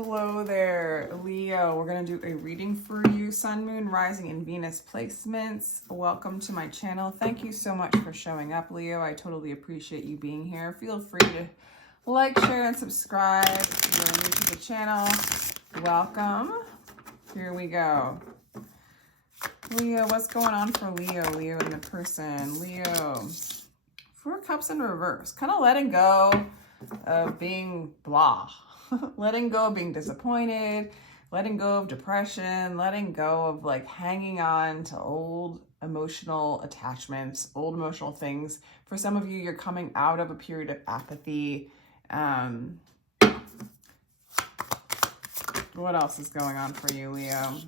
Hello there, Leo. We're going to do a reading for you, Sun, Moon, Rising, and Venus placements. Welcome to my channel. Thank you so much for showing up, Leo. I totally appreciate you being here. Feel free to like, share, and subscribe if you're new to the channel. Welcome. Here we go. Leo, what's going on for Leo? Leo and the person. Leo, Four of Cups in reverse. Kind of letting go of being blah. Letting go of being disappointed, letting go of depression, letting go of like hanging on to old emotional attachments, old emotional things. For some of you, you're coming out of a period of apathy. What else is going on for you, Leo?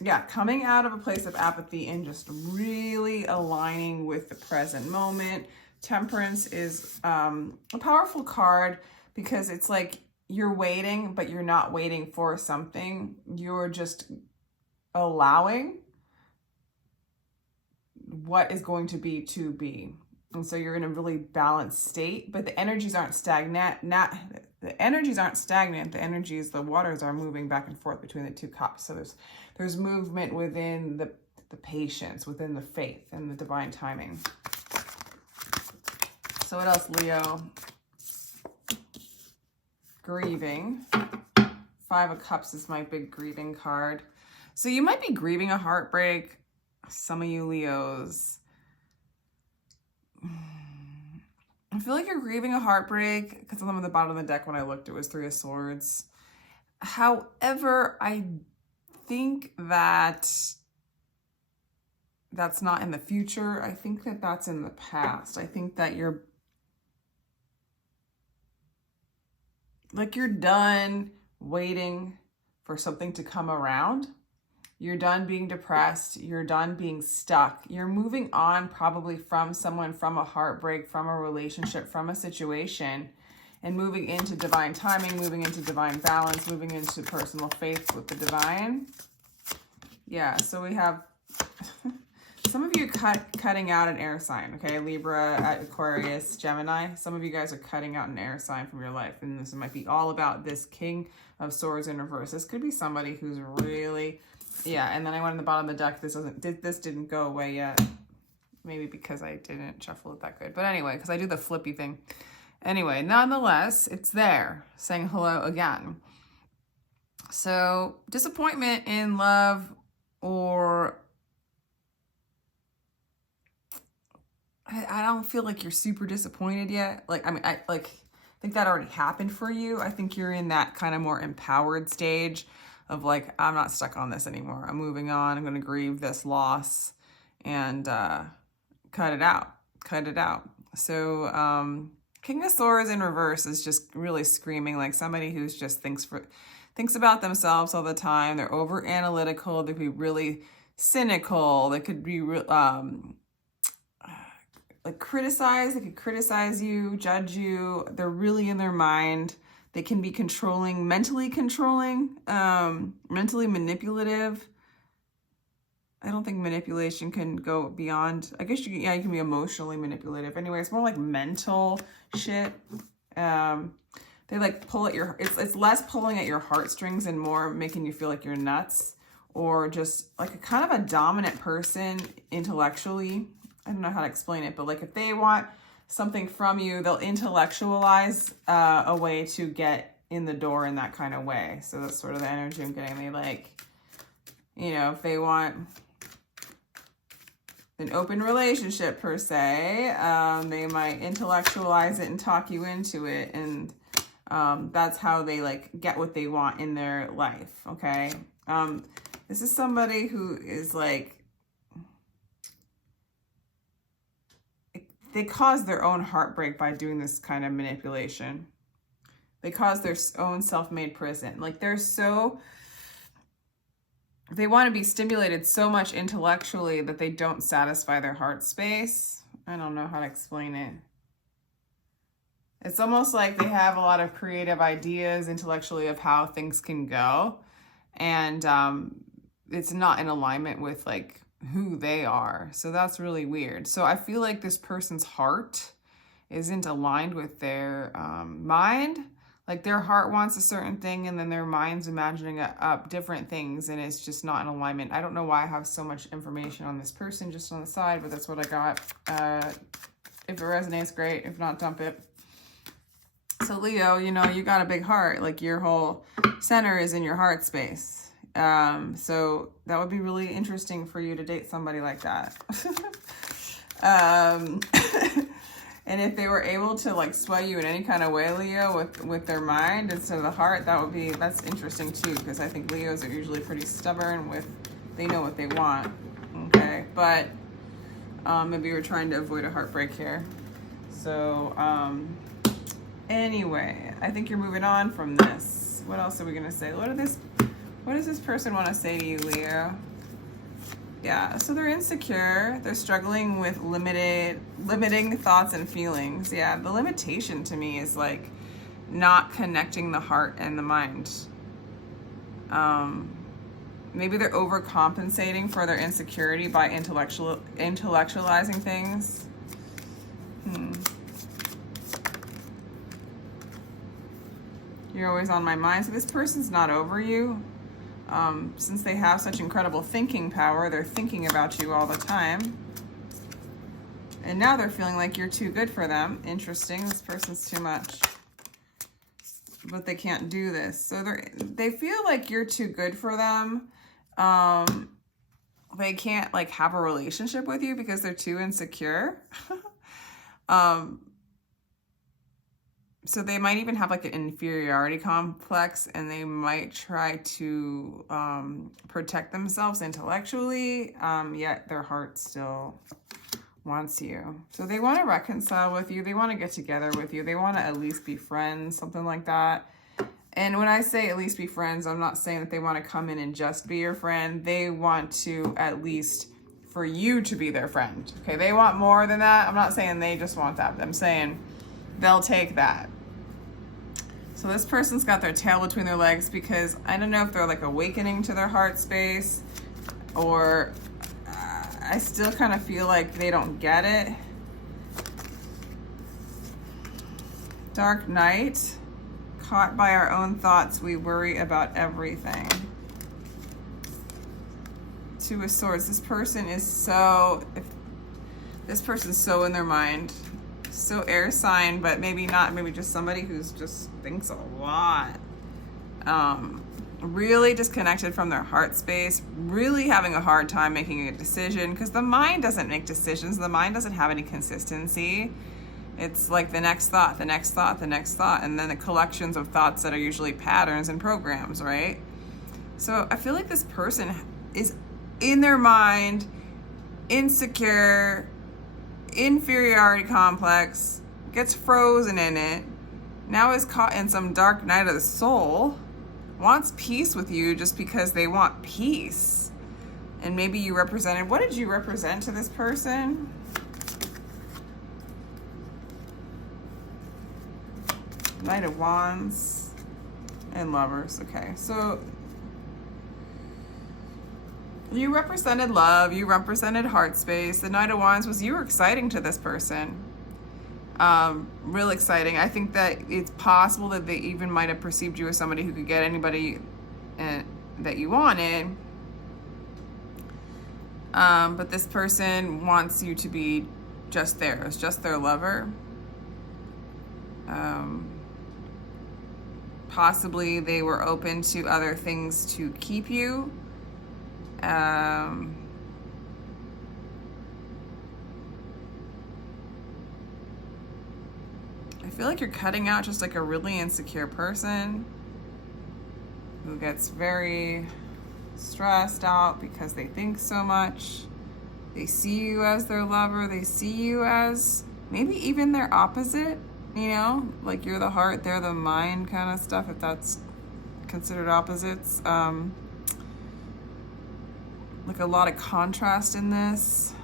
Yeah, coming out of a place of apathy and just really aligning with the present moment. Temperance is a powerful card because it's like you're waiting, but you're not waiting for something. You're just allowing what is going to be. And so you're in a really balanced state, but the energies aren't stagnant. The energies aren't stagnant. The energies, the waters are moving back and forth between the two cups. So there's movement within the patience, within the faith and the divine timing. So what else, Leo? Grieving. Five of Cups is my big grieving card. So you might be grieving a heartbreak. Some of you Leos. I feel like you're grieving a heartbreak because I'm at the bottom of the deck. When I looked, it was Three of Swords. However, I think that that's not in the future. I think that that's in the past. I think that you're done waiting for something to come around. You're done being depressed. You're done being stuck. You're moving on probably from someone, from a heartbreak, from a relationship, from a situation, and moving into divine timing, moving into divine balance, moving into personal faith with the divine. Yeah, so we have some of you cutting out an air sign, okay? Libra, Aquarius, Gemini. Some of you guys are cutting out an air sign from your life, and this might be all about this King of Swords in reverse. This could be somebody who's really, yeah. And then I went on the bottom of the deck. This didn't go away yet. Maybe because I didn't shuffle it that good. But anyway, because I do the flippy thing. Anyway, nonetheless, it's there, saying hello again. So disappointment in love, or I don't feel like you're super disappointed yet. Like, I mean, I think that already happened for you. I think you're in that kind of more empowered stage of like, I'm not stuck on this anymore. I'm moving on. I'm going to grieve this loss and cut it out. So King of Swords in reverse is just really screaming like somebody who's just thinks about themselves all the time. They're over analytical. They could be really cynical. They could be like criticize. They could criticize you, judge you. They're really in their mind. They can be controlling, mentally manipulative. I don't think manipulation can go beyond, I guess you can be emotionally manipulative. Anyway, it's more like mental shit. They like pull at your, it's less pulling at your heartstrings and more making you feel like you're nuts, or just like a kind of a dominant person intellectually. I don't know how to explain it, but like if they want something from you, they'll intellectualize a way to get in the door in that kind of way. So that's sort of the energy I'm getting. They like, you know, if they want an open relationship per se, they might intellectualize it and talk you into it. And that's how they like get what they want in their life. Okay. This is somebody who is like, they cause their own heartbreak by doing this kind of manipulation. They cause their own self-made prison. Like they want to be stimulated so much intellectually that they don't satisfy their heart space. I don't know how to explain it. It's almost like they have a lot of creative ideas intellectually of how things can go. And it's not in alignment with like who they are. So that's really weird. So I feel like this person's heart isn't aligned with their mind. Like their heart wants a certain thing and then their mind's imagining up different things, and it's just not in alignment. I don't know why I have so much information on this person just on the side, but that's what I got. If it resonates, great. If not, dump it. So Leo, you know, you got a big heart. Like your whole center is in your heart space. So that would be really interesting for you to date somebody like that. And if they were able to like sway you in any kind of way, Leo, with their mind instead of the heart, that's interesting too, because I think Leos are usually pretty stubborn they know what they want. Okay, but maybe you're trying to avoid a heartbreak here. So anyway, I think you're moving on from this. What else are we gonna say? What does this person want to say to you, Leo? Yeah, so they're insecure. They're struggling with limiting thoughts and feelings. Yeah, the limitation to me is like not connecting the heart and the mind. Maybe they're overcompensating for their insecurity by intellectualizing things. You're always on my mind. So this person's not over you. Since they have such incredible thinking power, they're thinking about you all the time. And now they're feeling like you're too good for them. Interesting. This person's too much. But they can't do this. So they feel like you're too good for them. They can't like have a relationship with you because they're too insecure. So they might even have like an inferiority complex, and they might try to protect themselves intellectually, yet their heart still wants you. So they want to reconcile with you. They want to get together with you. They want to at least be friends, something like that. And when I say at least be friends, I'm not saying that they want to come in and just be your friend. They want to at least for you to be their friend. Okay, they want more than that. I'm not saying they just want that. I'm saying they'll take that. So this person's got their tail between their legs because I don't know if they're like awakening to their heart space, or I still kind of feel like they don't get it. Dark night, caught by our own thoughts, we worry about everything. Two of Swords, this person's so in their mind. So air sign, but maybe not, maybe just somebody who's just thinks a lot. Really disconnected from their heart space, really having a hard time making a decision, because the mind doesn't make decisions. The mind doesn't have any consistency. It's like the next thought, the next thought, the next thought, and then the collections of thoughts that are usually patterns and programs, right? So I feel like this person is in their mind, insecure, inferiority complex, gets frozen in it, now is caught in some dark night of the soul, wants peace with you just because they want peace. And maybe you represented, what did you represent to this person? Knight of Wands and Lovers. Okay, so you represented love, you represented heart space. The Knight of Wands was you were exciting to this person. Real exciting. I think that it's possible that they even might have perceived you as somebody who could get anybody that you wanted. But this person wants you to be just theirs, just their lover. Possibly they were open to other things to keep you. I feel like you're cutting out just like a really insecure person who gets very stressed out because they think so much. They see you as their lover. They see you as maybe even their opposite, you know, like you're the heart, they're the mind kind of stuff, if that's considered opposites. Like a lot of contrast in this.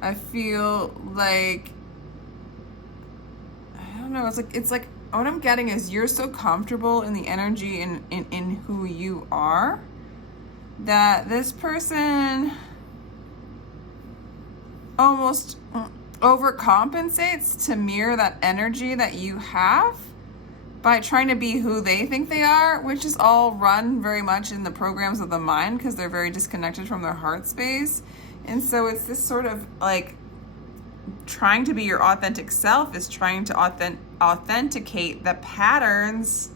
I feel like, I don't know, it's like what I'm getting is you're so comfortable in the energy in who you are that this person almost overcompensates to mirror that energy that you have by trying to be who they think they are, which is all run very much in the programs of the mind because they're very disconnected from their heart space. And so it's this sort of like trying to be your authentic self is trying to authenticate the patterns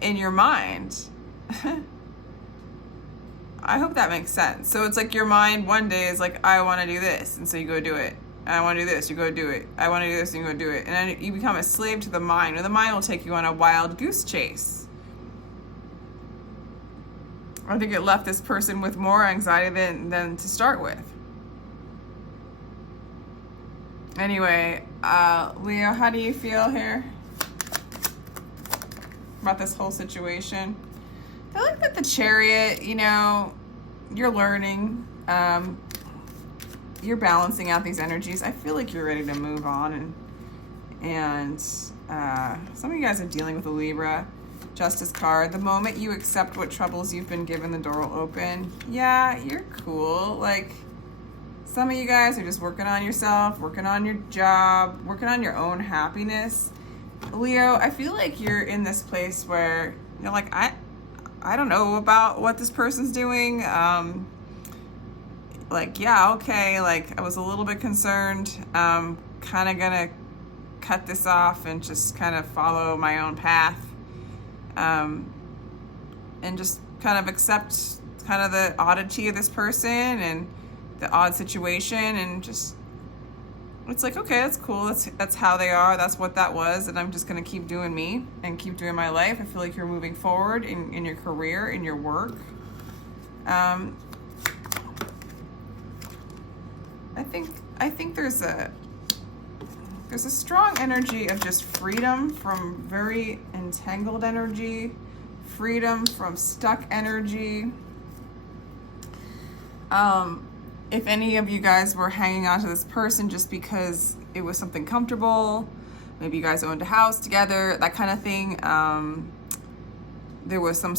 in your mind. I hope that makes sense. So it's like your mind one day is like, I want to do this. And so you go do it. I want to do this, you go do it. I want to do this, and you go do it. And then you become a slave to the mind, or the mind will take you on a wild goose chase. I think it left this person with more anxiety than to start with. Anyway, Leo, how do you feel here about this whole situation? I like that the Chariot, you know, you're learning. You're balancing out these energies. I feel like you're ready to move on, and some of you guys are dealing with a Libra. Justice card. The moment you accept what troubles you've been given, the door will open. Yeah, you're cool. Like, some of you guys are just working on yourself, working on your job, working on your own happiness. Leo, I feel like you're in this place where you're like, I don't know about what this person's doing. Like, yeah, okay, like I was a little bit concerned. Kind of gonna cut this off and just kind of follow my own path, and just kind of accept kind of the oddity of this person and the odd situation, and just, it's like, okay, that's cool, that's how they are, that's what that was, and I'm just gonna keep doing me and keep doing my life. I feel like you're moving forward in your career, in your work. I think there's a strong energy of just freedom from very entangled energy, freedom from stuck energy. If any of you guys were hanging on to this person just because it was something comfortable, maybe you guys owned a house together, that kind of thing, there was some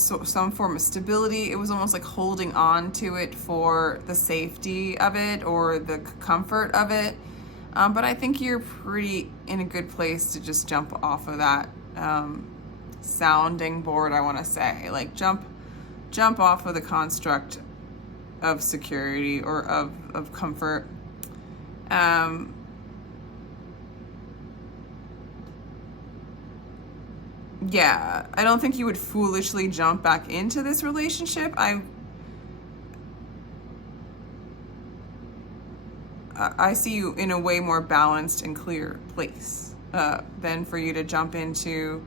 form of stability. It was almost like holding on to it for the safety of it or the comfort of it. But I think you're pretty in a good place to just jump off of that sounding board, I want to say. Like jump off of the construct of security or of comfort. Yeah, I don't think you would foolishly jump back into this relationship. I see you in a way more balanced and clear place than for you to jump into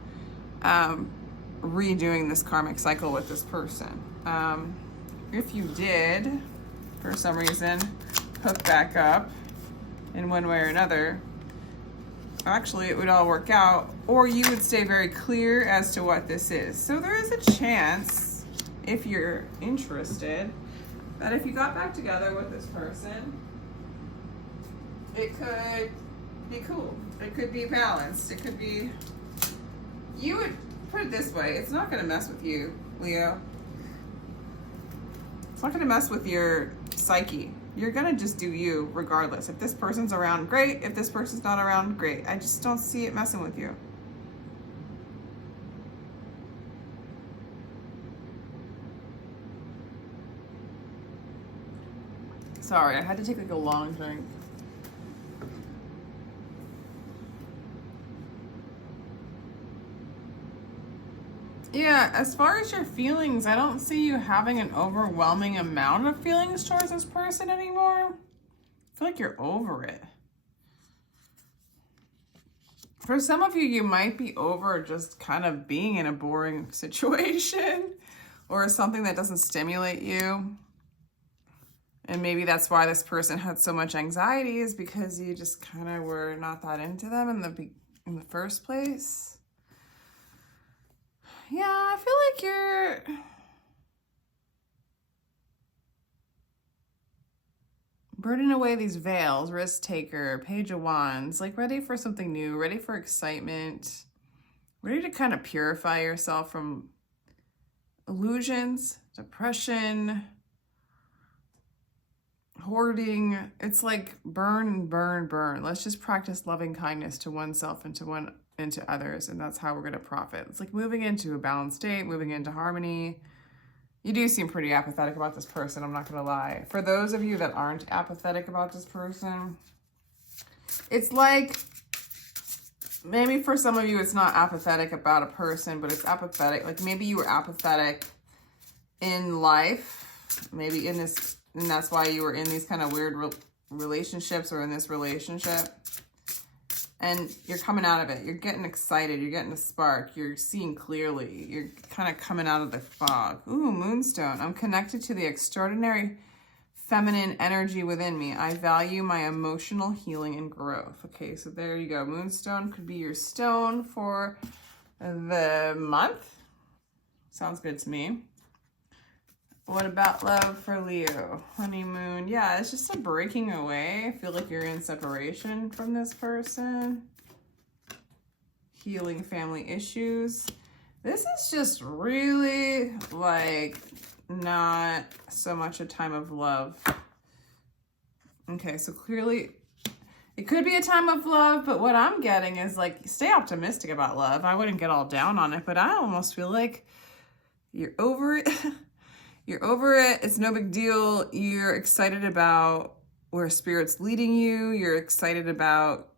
redoing this karmic cycle with this person. If you did, for some reason, hook back up in one way or another, actually it would all work out, or you would stay very clear as to what this is. So there is a chance, if you're interested, that if you got back together with this person, it could be cool. It could be balanced. It could be, you would put it this way, it's not going to mess with you, Leo. It's not going to mess with your psyche. You're going to just do you regardless. If this person's around, great. If this person's not around, great. I just don't see it messing with you. Sorry, I had to take like a long drink. Yeah, as far as your feelings, I don't see you having an overwhelming amount of feelings towards this person anymore. I feel like you're over it. For some of you, you might be over just kind of being in a boring situation or something that doesn't stimulate you. And maybe that's why this person had so much anxiety, is because you just kind of were not that into them in the first place. Yeah, I feel like you're burning away these veils, risk taker, Page of Wands, like ready for something new, ready for excitement, ready to kind of purify yourself from illusions, depression, hoarding. It's like burn, burn, burn. Let's just practice loving kindness to oneself and to others, and that's how we're going to profit. It's like moving into a balanced state, moving into harmony. You do seem pretty apathetic about this person, I'm not going to lie. For those of you that aren't apathetic about this person, it's like, maybe for some of you it's not apathetic about a person, but it's apathetic. Like maybe you were apathetic in life, maybe in this, and that's why you were in these kind of weird relationships or in this relationship. And you're coming out of it. You're getting excited. You're getting a spark. You're seeing clearly. You're kind of coming out of the fog. Ooh, Moonstone. I'm connected to the extraordinary feminine energy within me. I value my emotional healing and growth. Okay, so there you go. Moonstone could be your stone for the month. Sounds good to me. What about love for Leo? Honeymoon. Yeah, it's just a breaking away. I feel like you're in separation from this person. Healing family issues. This is just really like not so much a time of love. Okay, so clearly it could be a time of love, but what I'm getting is like, stay optimistic about love. I wouldn't get all down on it, but I almost feel like you're over it. You're over it. It's no big deal. You're excited about where Spirit's leading you. You're excited about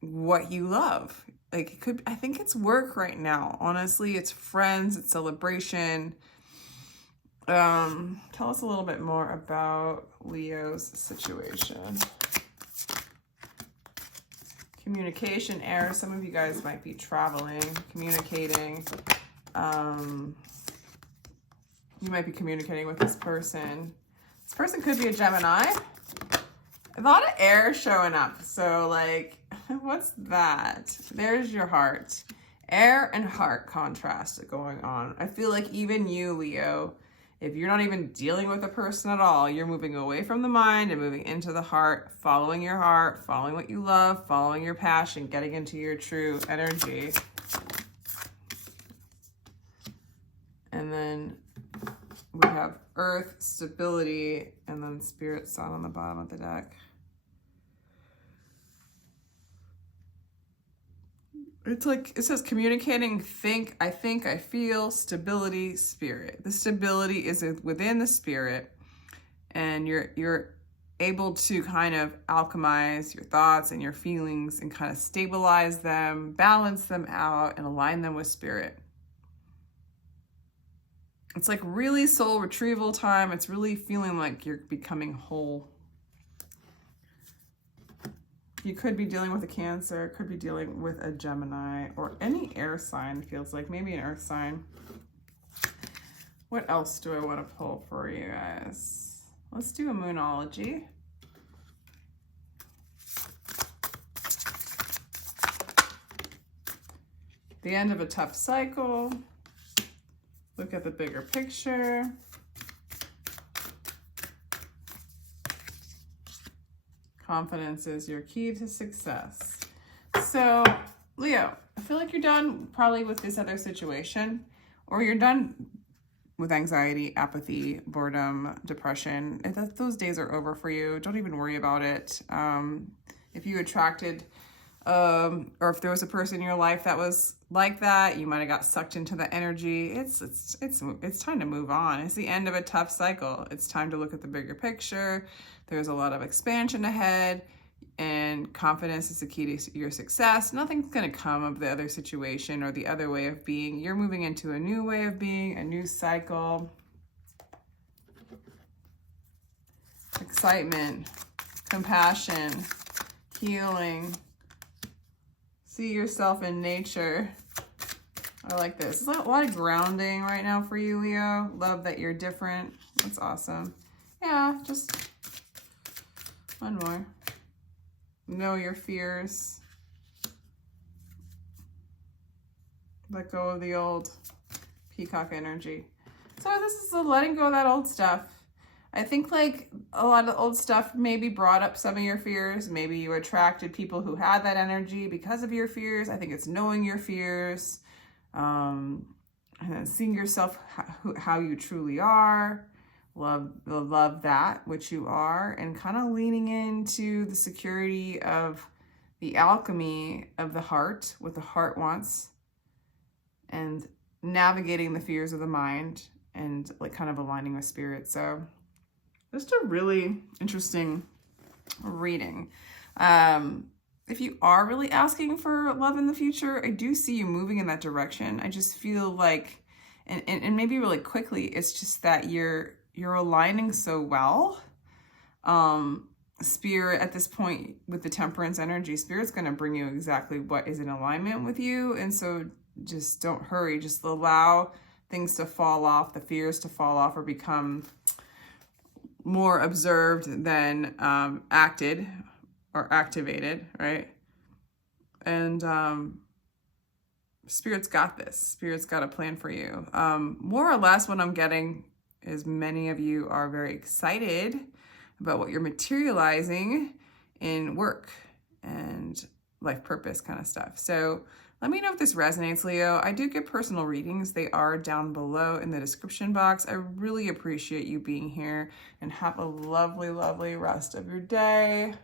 what you love. Like it could, I think it's work right now. Honestly, it's friends, it's celebration. Tell us a little bit more about Leo's situation. Communication error. Some of you guys might be traveling, communicating. You might be communicating with this person. This person could be a Gemini. A lot of air showing up. So like, what's that? There's your heart. Air and heart contrast going on. I feel like even you, Leo, if you're not even dealing with a person at all, you're moving away from the mind and moving into the heart, following your heart, following what you love, following your passion, getting into your true energy. And then we have Earth, stability, and then Spirit Sun on the bottom of the deck. It's like, it says communicating, I think, I feel, stability, spirit. The stability is within the spirit, and you're able to kind of alchemize your thoughts and your feelings and kind of stabilize them, balance them out, and align them with spirit. It's like really soul retrieval time. It's really feeling like you're becoming whole. You could be dealing with a Cancer, could be dealing with a Gemini, or any air sign feels like, maybe an earth sign. What else do I want to pull for you guys? Let's do a Moonology. The end of a tough cycle. Look at the bigger picture. Confidence is your key to success. So, Leo, I feel like you're done probably with this other situation, or you're done with anxiety, apathy, boredom, depression. Those days are over for you. Don't even worry about it. If you attracted, or if there was a person in your life that was like that, you might have got sucked into the energy. It's time to move on. It's the end of a tough cycle. It's time to look at the bigger picture. There's a lot of expansion ahead, and confidence is the key to your success. Nothing's going to come of the other situation or the other way of being. You're moving into a new way of being, a new cycle. Excitement, compassion, healing. See yourself in nature. I like this. There's a lot of grounding right now for you, Leo. Love that you're different. That's awesome. Yeah, just one more. Know your fears. Let go of the old peacock energy. So this is the letting go of that old stuff. I think like a lot of old stuff maybe brought up some of your fears. Maybe you attracted people who had that energy because of your fears. I think it's knowing your fears, and then seeing yourself how you truly are, love that which you are, and kind of leaning into the security of the alchemy of the heart, what the heart wants, and navigating the fears of the mind, and like kind of aligning with spirit. So just a really interesting reading. If you are really asking for love in the future, I do see you moving in that direction. I just feel like, and maybe really quickly, it's just that you're aligning so well. Spirit at this point with the temperance energy, spirit's going to bring you exactly what is in alignment with you. And so just don't hurry, just allow things to fall off, the fears to fall off, or become more observed than acted or activated, right? And spirit's got this. Spirit's got a plan for you. More or less what I'm getting is many of you are very excited about what you're materializing in work and life purpose kind of stuff. So let me know if this resonates, Leo. I do get personal readings. They are down below in the description box. I really appreciate you being here, and have a lovely, lovely rest of your day.